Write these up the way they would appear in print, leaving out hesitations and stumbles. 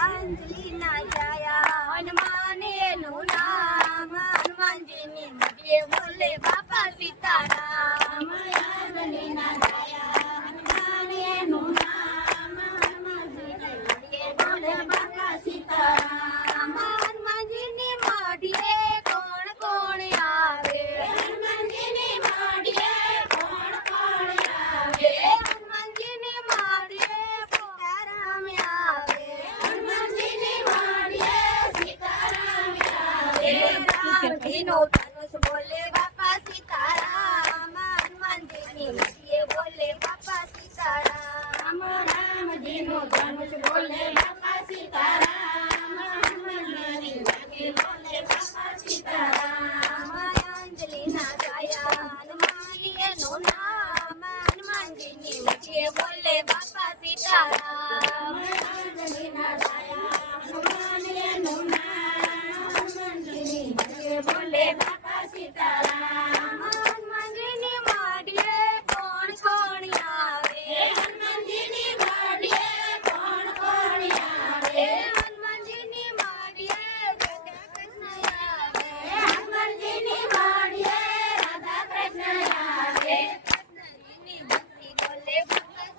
અંજલિ ના જાયા હનુમાન એનું નામ હનુમાનજીની મધ્યે બોલે બાપા સીતારામ અંજલિ ના જાયા હનુમાન એનું નામ હનુમાનજીની મધ્યે બોલે બાપા સીતારામ હનુમાનજીની મધ્યે કોણ કોણ આવે હનુમાનજીની મધ્યે કોણ કોણ આવે હનુમાનજીની મધ્યે સીતારામ આવે હનુમાનજીની મધ્યે સીતારામ આવે રામજીનો ધનુષ બોલે બાપા સીતારામ હનુમાનજીની મધ્યે બોલે બાપા સીતારામ રામજીનો ધનુષ બોલે બાપા સીતારામ હનુમાનજીની મધ્યે બોલે બાપા સીતારામ અંજલિ ના ગાયા હનુમાન એનું નામ હનુમાનજીની મધ્યે બોલે બાપા સીતારામ અંજલિ ના ગાયા હનુમાન એનું નામ હનુમાનજીની મધ્યે બોલે બાપા સીતારામ હનુમાનજીની મધ્યે કોણ કોણ આવે હનુમાનજીની મધ્યે કોણ કોણ આવે હનુમાનજીની મધ્યે રાધા કૃષ્ણ આવે હનુમાનજીની મધ્યે રાધા કૃષ્ણ આવે કૃષ્ણજીની ભક્તિ બોલે બાપા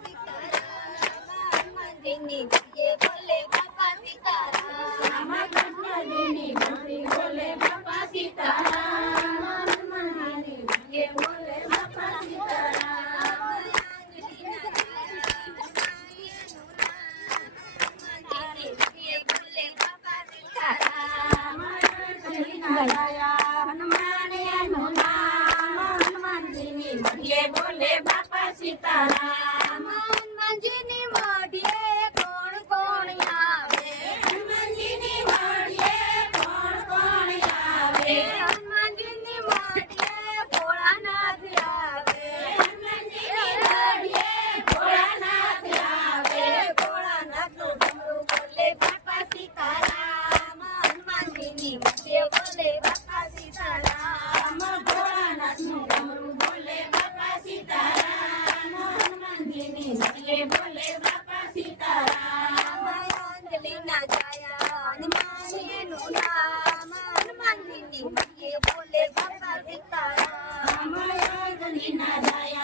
સીતારામ હનુમાનજીની મધ્યે બોલે બાપા સીતારામ કૃષ્ણજીની ભક્તિ બોલે બાપા સીતારામ હનુમાનજીની મધ્યે બોલે બાપા સીતારામ અંજલિ ના ગાયા હનુમાન એનું નામ હનુમાનજીની મધ્યે બોલે બાપા સીતારામ હનુમાનજીની મધ્યે કોણ કોણ આવે હનુમાનજીની મધ્યે કોણ કોણ આવે હનુમાનજીની મધ્યે ભોળાનાથ આવે હનુમાનજીની મધ્યે ભોળાનાથ આવે ભોળાનાથનું ડમરું બોલે બાપા સીતારામ હનુમાનજીની મધ્યે બોલે બાપા સીતારામ ભોળાનાથનું ડમરું બોલે બાપા સીતારામ હનુમાનજીની મધ્યે બોલે બાપા સીતારામ અંજલિ ના જાયા હનુમાન એનું નામ હનુમાનજીની મધ્યે બોલે બાપા સીતારામ અંજલિ ના જાયા